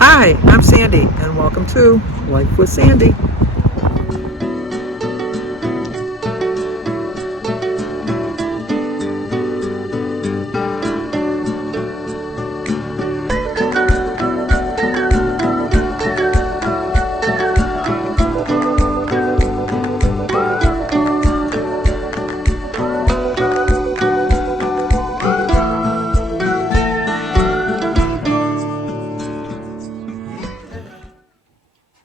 Hi, I'm Sandy, and welcome to Life with Sandy.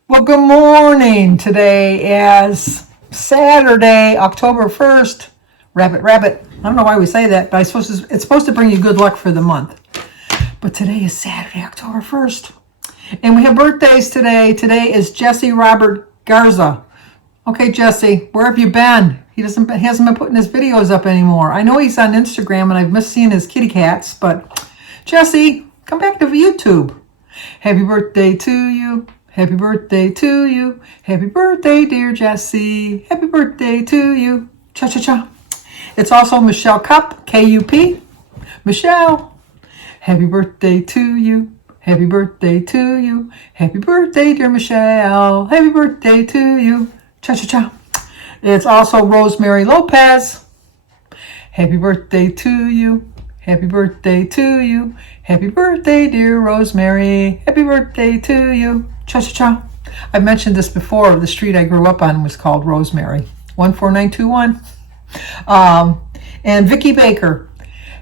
Well, good morning. Today is Saturday, October 1st. Rabbit. I don't know why we say that, but it's supposed to bring you good luck for the month. But today is Saturday, October 1st. And we have birthdays today. Today is Jesse Robert Garza. Okay, Jesse, where have you been? He hasn't been putting his videos up anymore. I know he's on Instagram, and I've missed seeing his kitty cats, but Jesse, come back to YouTube. Happy birthday to you. Happy birthday to you. Happy birthday, dear Jesse. Happy birthday to you. Cha-cha-cha. It's also Michelle Cup, K-U-P. Michelle, happy birthday to you. Happy birthday to you. Happy birthday, dear Michelle. Happy birthday to you. Cha-cha-cha. It's also Rosemary Lopez. Happy birthday to you. Happy birthday to you. Happy birthday, dear Rosemary. Happy birthday to you. Cha-cha-cha. I've mentioned this before. The street I grew up on was called Rosemary. 14921. And Vicki Baker.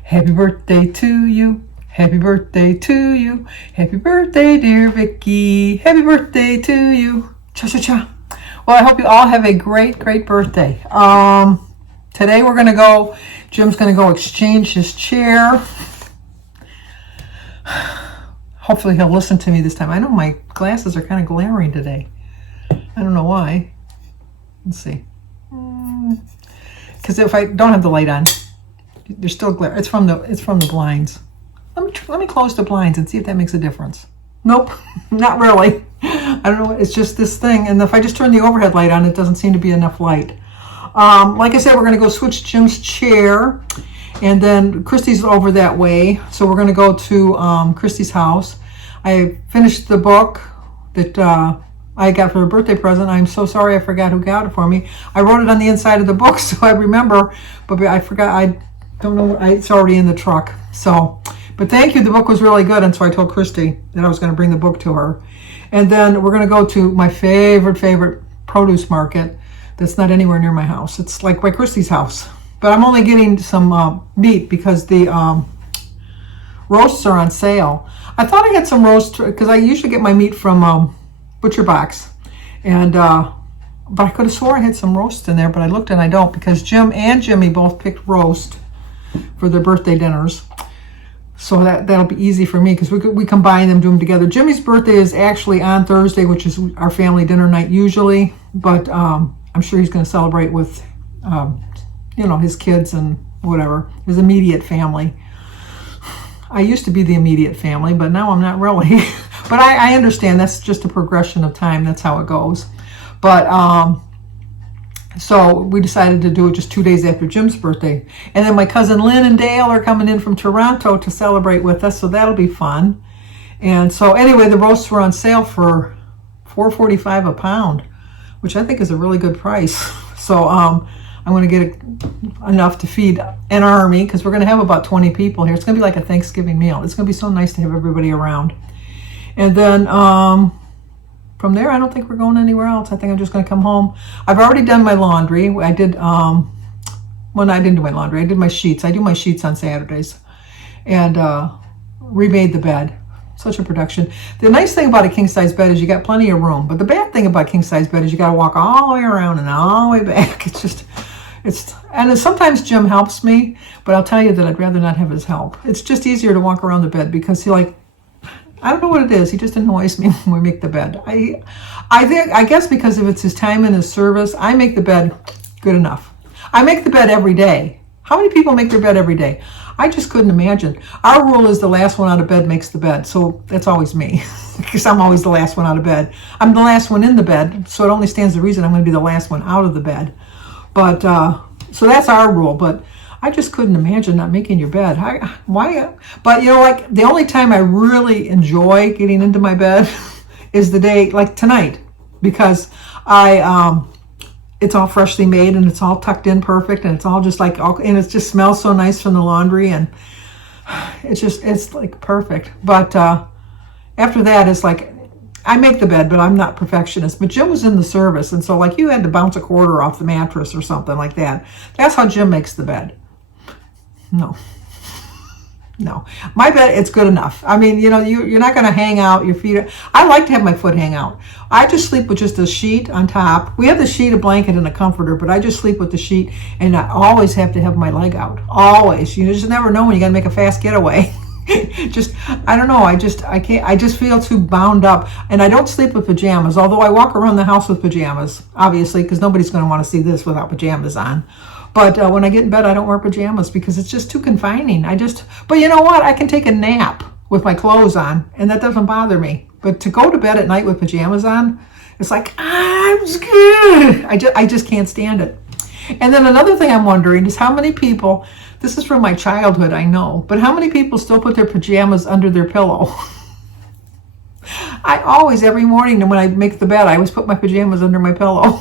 Happy birthday to you. Happy birthday to you. Happy birthday, dear Vicki. Happy birthday to you. Cha-cha-cha. Well, I hope you all have a great, great birthday. Today we're going to go, Jim's going to go exchange his chair. Hopefully he'll listen to me this time. I know my glasses are kind of glaring today. I don't know why. Let's see. Because if I don't have the light on, they're still glare. It's from the blinds. Let me close the blinds and see if that makes a difference. Nope, not really. I don't know. It's just this thing. And if I just turn the overhead light on, it doesn't seem to be enough light. Like I said, we're going to go switch Jim's chair. And then Christy's over that way. So we're going to go to Christy's house. I finished the book that I got for a birthday present. I'm so sorry I forgot who got it for me. I wrote it on the inside of the book, so I remember. But I forgot. I don't know. It's already in the truck. So, but thank you. The book was really good. And so I told Christy that I was going to bring the book to her. And then we're going to go to my favorite produce market that's not anywhere near my house. It's like by Christy's house. But I'm only getting some meat because the roasts are on sale. I thought I had some roast because I usually get my meat from Butcher Box, and but I could have swore I had some roast in there, but I looked and I don't, because Jim and Jimmy both picked roast for their birthday dinners. So that'll be easy for me because we combine them, do them together. Jimmy's birthday is actually on Thursday, which is our family dinner night usually, but I'm sure he's going to celebrate with his kids and whatever, his immediate family. I used to be the immediate family, but now I'm not really. But I understand that's just a progression of time. That's how it goes. But so we decided to do it just 2 days after Jim's birthday. And then my cousin Lynn and Dale are coming in from Toronto to celebrate with us, so that'll be fun. And so anyway, the roasts were on sale for $4.45 a pound, which I think is a really good price. So I'm going to get enough to feed an army, because we're going to have about 20 people here. It's going to be like a Thanksgiving meal. It's going to be so nice to have everybody around. And then from there, I don't think we're going anywhere else. I think I'm just going to come home. I've already done my laundry. I did, I didn't do my laundry. I did my sheets. I do my sheets on Saturdays. And remade the bed. Such a production. The nice thing about a king-size bed is you got plenty of room. But the bad thing about king-size bed is you got to walk all the way around and all the way back. And sometimes Jim helps me, but I'll tell you that I'd rather not have his help. It's just easier to walk around the bed because I don't know what it is. He just annoys me when we make the bed. I guess because if it's his time and his service, I make the bed good enough. I make the bed every day. How many people make their bed every day? I just couldn't imagine. Our rule is the last one out of bed makes the bed. So that's always me, because I'm always the last one out of bed. I'm the last one in the bed, so it only stands to reason I'm going to be the last one out of the bed. But so that's our rule. But I just couldn't imagine not making your bed. Why? But like the only time I really enjoy getting into my bed is the day, like tonight, because it's all freshly made and it's all tucked in perfect and it's all just like, and it just smells so nice from the laundry and it's like perfect. But after that, it's like, I make the bed, but I'm not perfectionist. But Jim was in the service, and so like you had to bounce a quarter off the mattress or something like that. That's how Jim makes the bed. No. My bed, it's good enough. I mean, you're not going to hang out your feet. I like to have my foot hang out. I just sleep with just a sheet on top. We have the sheet, a blanket, and a comforter, but I just sleep with the sheet, and I always have to have my leg out. Always. You just never know when you got to make a fast getaway. I don't know. I can't. I just feel too bound up, and I don't sleep with pajamas. Although I walk around the house with pajamas, obviously, because nobody's going to want to see this without pajamas on. But when I get in bed, I don't wear pajamas because it's just too confining. But you know what? I can take a nap with my clothes on, and that doesn't bother me. But to go to bed at night with pajamas on, it's like, I'm scared. I just can't stand it. And then another thing I'm wondering is how many people, this is from my childhood, I know, but how many people still put their pajamas under their pillow? I always, every morning when I make the bed, I always put my pajamas under my pillow.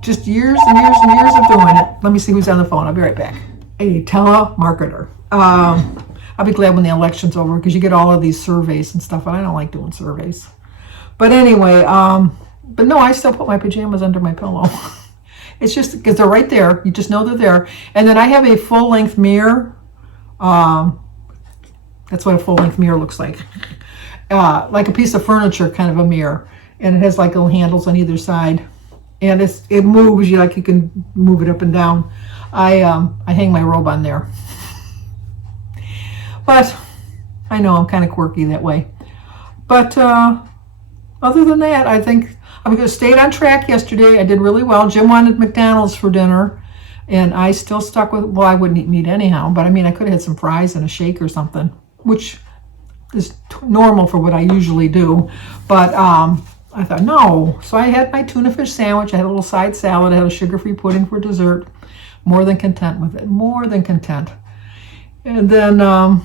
Just years and years and years of doing it. Let me see who's on the phone. I'll be right back. A telemarketer. I'll be glad when the election's over because you get all of these surveys and stuff, and I don't like doing surveys. But anyway, but no, I still put my pajamas under my pillow. It's just because they're right there. You just know they're there. And then I have a full-length mirror. That's what a full-length mirror looks like. Like a piece of furniture, kind of a mirror. And it has like little handles on either side. And it moves. You can move it up and down. I hang my robe on there. But I know I'm kind of quirky that way. But other than that, I think I stayed on track yesterday. I did really well. Jim wanted McDonald's for dinner, and I still stuck with, well, I wouldn't eat meat anyhow, but I mean, I could have had some fries and a shake or something, which is normal for what I usually do. But I thought, no. So I had my tuna fish sandwich. I had a little side salad. I had a sugar-free pudding for dessert. More than content with it. More than content. And then I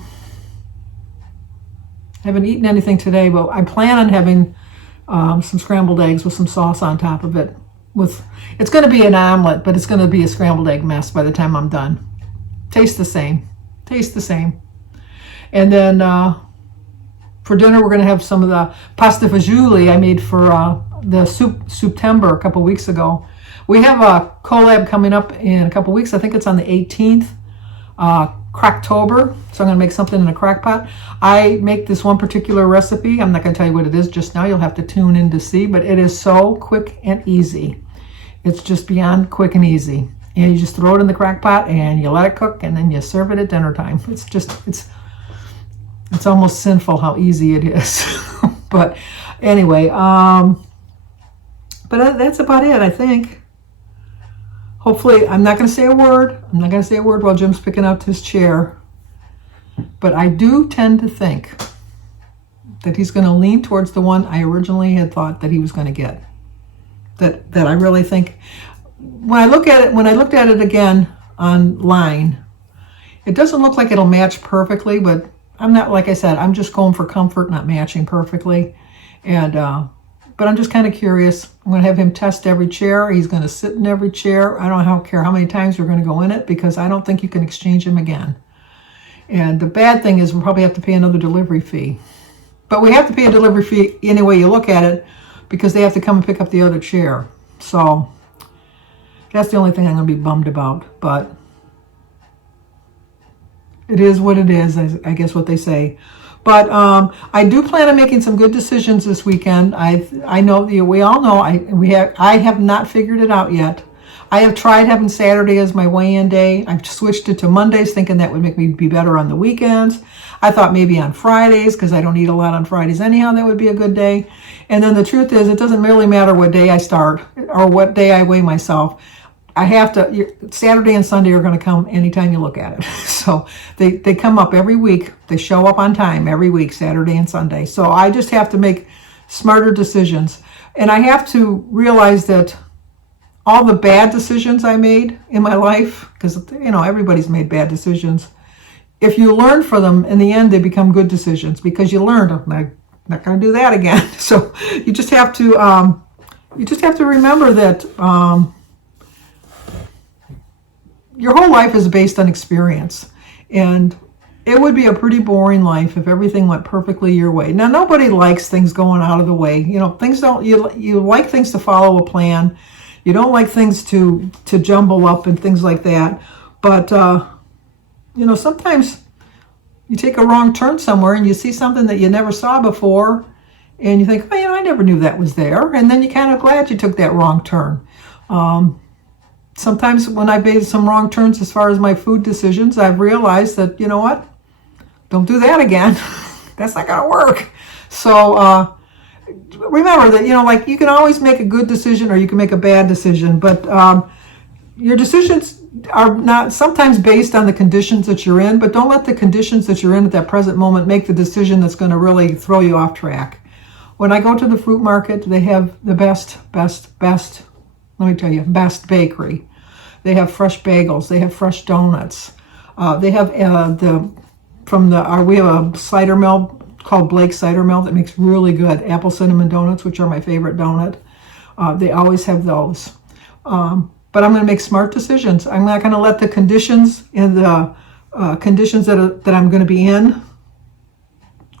haven't eaten anything today, but I plan on having some scrambled eggs with some sauce on top of it. It's going to be an omelet, but it's going to be a scrambled egg mess by the time I'm done. Tastes the same. And then for dinner, we're going to have some of the pasta fagioli I made for the September a couple weeks ago. We have a collab coming up in a couple weeks. I think it's on the 18th, Cracktober. So I'm going to make something in a crock pot. I make this one particular recipe. I'm not going to tell you what it is just now. You'll have to tune in to see. But it is so quick and easy. It's just beyond quick and easy. And you just throw it in the crock pot and you let it cook and then you serve it at dinner time. It's almost sinful how easy it is. But anyway, but that's about it, I think. Hopefully, I'm not going to say a word. I'm not going to say a word while Jim's picking up his chair. But I do tend to think that he's going to lean towards the one I originally had thought that he was going to get. That I really think, when I looked at it again online, it doesn't look like it'll match perfectly, but I'm not, like I said, I'm just going for comfort, not matching perfectly. And but I'm just kind of curious. I'm going to have him test every chair. He's going to sit in every chair. I don't care how many times we're going to go in it because I don't think you can exchange him again. And the bad thing is we'll probably have to pay another delivery fee. But we have to pay a delivery fee any way you look at it because they have to come and pick up the other chair. So that's the only thing I'm going to be bummed about. But it is what it is, I guess what they say. But I do plan on making some good decisions this weekend. I know we all know I have not figured it out yet. I have tried having Saturday as my weigh-in day. I've switched it to Mondays, thinking that would make me be better on the weekends. I thought maybe on Fridays, because I don't eat a lot on Fridays anyhow, that would be a good day. And then the truth is, it doesn't really matter what day I start or what day I weigh myself. I have to, Saturday and Sunday are going to come anytime you look at it. So they come up every week. They show up on time every week, Saturday and Sunday. So I just have to make smarter decisions. And I have to realize that all the bad decisions I made in my life, because, everybody's made bad decisions. If you learn from them, in the end, they become good decisions because you learned, I'm not going to do that again. So you just have to remember that your whole life is based on experience, and it would be a pretty boring life if everything went perfectly your way. Now, nobody likes things going out of the way. Things don't. You like things to follow a plan. You don't like things to jumble up and things like that. But sometimes you take a wrong turn somewhere and you see something that you never saw before, and you think, I never knew that was there. And then you're kind of glad you took that wrong turn. Sometimes when I've made some wrong turns as far as my food decisions, I've realized that, what? Don't do that again. That's not going to work. So remember that, like you can always make a good decision or you can make a bad decision, but your decisions are not sometimes based on the conditions that you're in, but don't let the conditions that you're in at that present moment make the decision that's going to really throw you off track. When I go to the fruit market, they have the best, let me tell you, best bakery. They have fresh bagels. They have fresh donuts. They have we have a cider mill called Blake Cider Mill that makes really good apple cinnamon donuts, which are my favorite donut. They always have those. But I'm going to make smart decisions. I'm not going to let the conditions and the conditions that I'm going to be in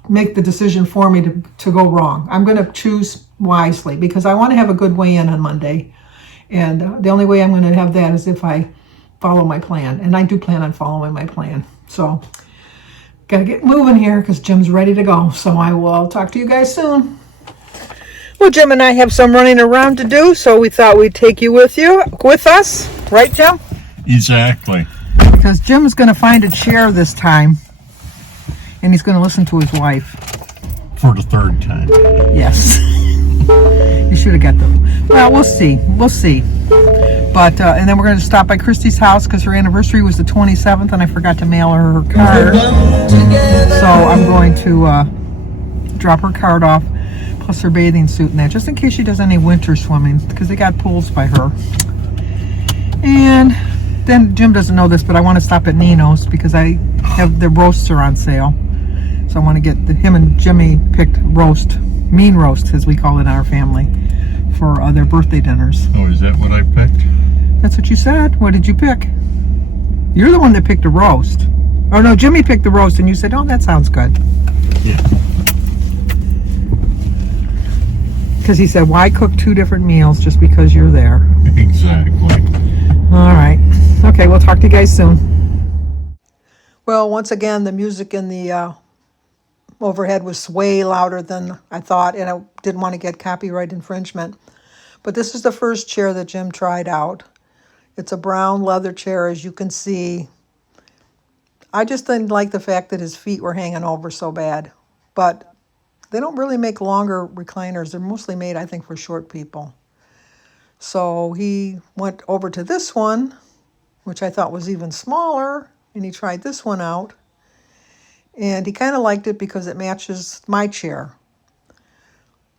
make the decision for me to go wrong. I'm going to choose wisely because I want to have a good weigh-in on Monday. And the only way I'm going to have that is if I follow my plan. And I do plan on following my plan. So, got to get moving here because Jim's ready to go. So I will talk to you guys soon. Well, Jim and I have some running around to do, so we thought we'd take you with us. Right, Jim? Exactly. Because Jim's going to find a chair this time. And he's going to listen to his wife. For the third time. Yes. You should have got them. Well, we'll see. But, and then we're going to stop by Christy's house because her anniversary was the 27th and I forgot to mail her card. So I'm going to drop her card off, plus her bathing suit and that, just in case she does any winter swimming because they got pools by her. And then Jim doesn't know this, but I want to stop at Nino's because I have the roasts are on sale. So I want to get him and Jimmy picked mean roast, as we call it in our family, for their birthday dinners. Oh, is that what I picked? That's what you said. What did you pick? You're the one that picked a roast. Oh, no, Jimmy picked the roast, and you said, oh, that sounds good. Yeah. Because he said, why cook two different meals just because you're there? Exactly. All right. Okay, we'll talk to you guys soon. Well, once again, the music in the overhead was way louder than I thought, and I didn't want to get copyright infringement. But this is the first chair that Jim tried out. It's a brown leather chair, as you can see. I just didn't like the fact that his feet were hanging over so bad. But they don't really make longer recliners. They're mostly made, I think, for short people. So he went over to this one, which I thought was even smaller, and he tried this one out. And he kind of liked it because it matches my chair.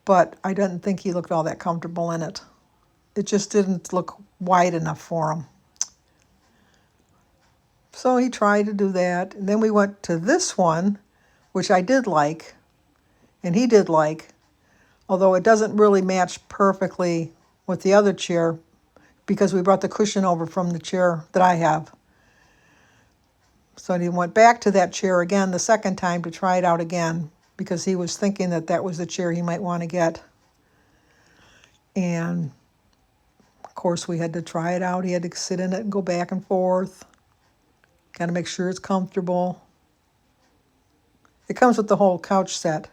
But I didn't think he looked all that comfortable in it. It just didn't look wide enough for him. So he tried to do that. And then we went to this one, which I did like, and he did like, although it doesn't really match perfectly with the other chair because we brought the cushion over from the chair that I have. So he went back to that chair again the second time to try it out again because he was thinking that that was the chair he might want to get. And, of course, we had to try it out. He had to sit in it and go back and forth. Got to make sure it's comfortable. It comes with the whole couch set.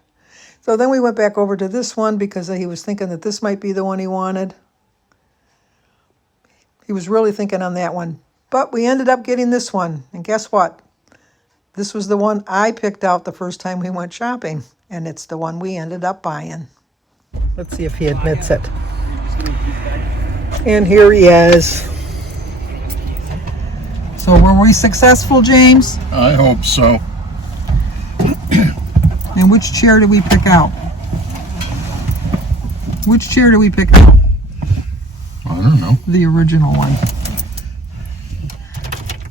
So then we went back over to this one because he was thinking that this might be the one he wanted. He was really thinking on that one. But we ended up getting this one. And guess what? This was the one I picked out the first time we went shopping. And it's the one we ended up buying. Let's see if he admits it. And here he is. So were we successful, James? I hope so. And which chair did we pick out? Which chair did we pick out? I don't know. The original one.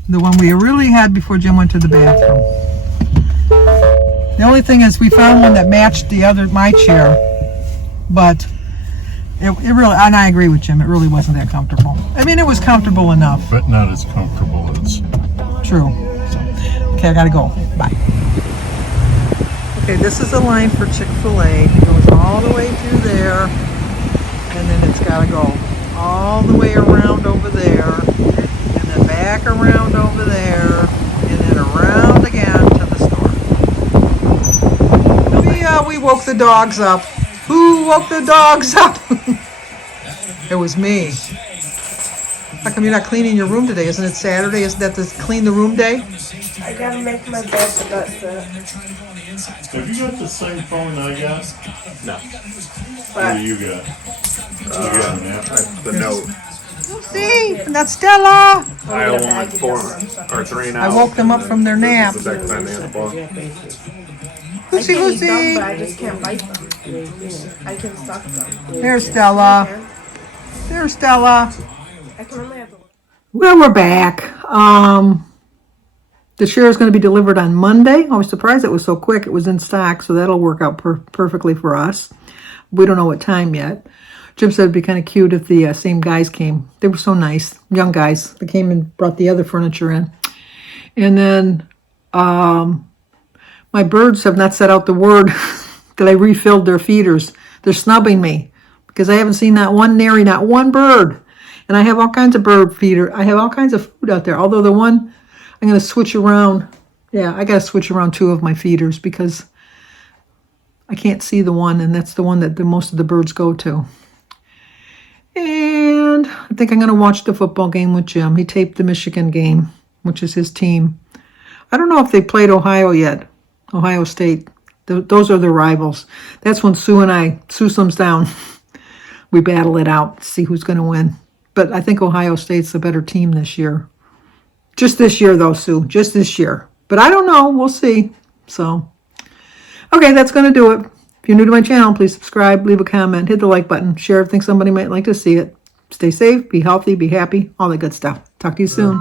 The one we really had before Jim went to the bathroom. The only thing is we found one that matched my chair, but it really, and I agree with Jim, it really wasn't that comfortable. I mean, it was comfortable enough. But not as comfortable as... True. So, okay, I gotta go. Bye. Okay, this is the line for Chick-fil-A. It goes all the way through there, and then it's gotta go all the way around over there, and then back around over there, and then around again to the store. We woke the dogs up. Who woke the dogs up? It was me. How come you're not cleaning your room today? Isn't it Saturday? Isn't that the clean the room day? I gotta make my bed, but that's it. Have you got the same phone I got? No. What do you got? You got an app? The note. See, that's Stella. I owe them like 4 or 3 now. I woke them up from their nap. The back time they had the ball. Lucy, I can eat them, Lucy. but I just can't bite them. I can suck them. There's Stella. There's Stella. I can only have the... Well, we're back. The share is going to be delivered on Monday. I was surprised it was so quick. It was in stock, so that'll work out perfectly for us. We don't know what time yet. Jim said it'd be kind of cute if the same guys came. They were so nice, young guys. They came and brought the other furniture in. And then my birds have not set out the word that I refilled their feeders. They're snubbing me because I haven't seen not one nary, not one bird. And I have all kinds of bird feeder. I have all kinds of food out there. Although the one, I'm going to switch around. Yeah, I got to switch around 2 of my feeders because I can't see the one, and that's the one that most of the birds go to. And I think I'm going to watch the football game with Jim. He taped the Michigan game, which is his team. I don't know if they played Ohio yet. Ohio State. Those are the rivals. That's when Sue and I, Sue slims down, we battle it out to see who's going to win. But I think Ohio State's the better team this year. Just this year, though, Sue. Just this year. But I don't know. We'll see. So, okay, that's going to do it. If you're new to my channel, please subscribe, leave a comment, hit the like button, share if you think somebody might like to see it. Stay safe, be healthy, be happy, all that good stuff. Talk to you soon.